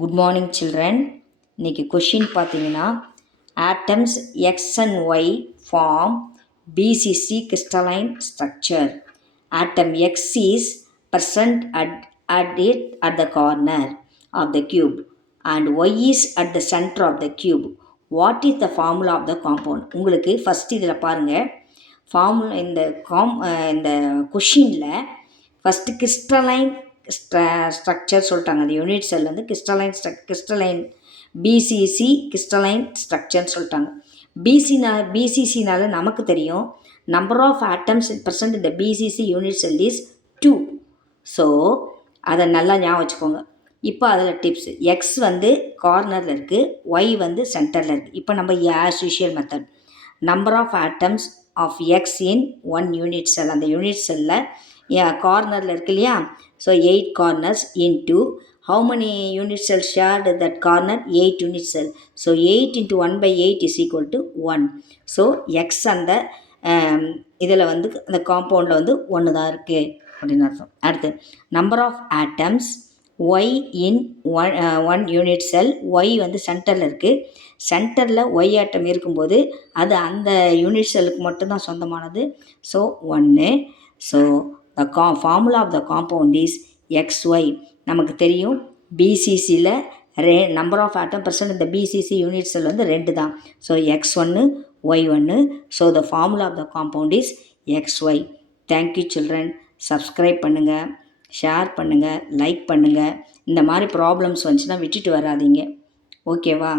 Good morning children. இன்னைக்கு question பார்த்தீங்கன்னா atoms X and Y form BCC crystalline structure. Atom X is present at the corner of the cube and y is at the center of the cube. What is the formula of the compound? உங்களுக்கு first இதில் பாருங்கள் formula இந்த கொஷினில் first crystalline structure சொல்லிட்டாங்க. அந்த unit cell வந்து crystalline BCG crystalline ஸ்ட்ரக்சர்னு சொல்லிட்டாங்க. பிசிசினால நமக்கு தெரியும் நம்பர் ஆஃப் ஆட்டம்ஸ் பர்சன்ட் இந்த BCC unit cell is 2. So அதை நல்லா ஞாபகம் வச்சுக்கோங்க. இப்போ அதில் டிப்ஸ். எக்ஸ் வந்து கார்னரில் இருக்குது, ஒய் வந்து சென்டரில் இருக்குது. இப்போ நம்ம as usual method number of atoms of X in 1 unit cell. அந்த யூனிட் செல்லில் கார்னரில் இருக்கு இல்லையா? So 8 corners into how many unit cells shared that corner? 8 unit cell. So 8 into 1 by 8 is equal to 1. So x அந்த இதில் வந்து அந்த காம்பவுண்டில் வந்து 1 தான் இருக்குது அப்படின்னு அர்த்தம். அடுத்து number of atoms Y in one unit cell. Y வந்து சென்டரில் இருக்குது. சென்டரில் ஒய் ஆட்டம் இருக்கும்போது அது அந்த யூனிட் செல்லுக்கு மட்டும்தான் சொந்தமானது. So 1. So the formula of the compound is XY. நமக்கு தெரியும் பிசிசியில் நம்பர் ஆஃப் ஆட்டம் பர்சன்ட் இந்த பிசிசி யூனிட் செல் வந்து 2 தான். So X1 Y1. So the formula of the compound is XY. Thank you children. Subscribe பண்ணுங்கள், ஷேர் பண்ணுங்கள், லைக் பண்ணுங்கள். இந்த மாதிரி ப்ராப்ளம்ஸ் வந்துச்சுன்னா விட்டுட்டு வராதீங்க. ஓகேவா?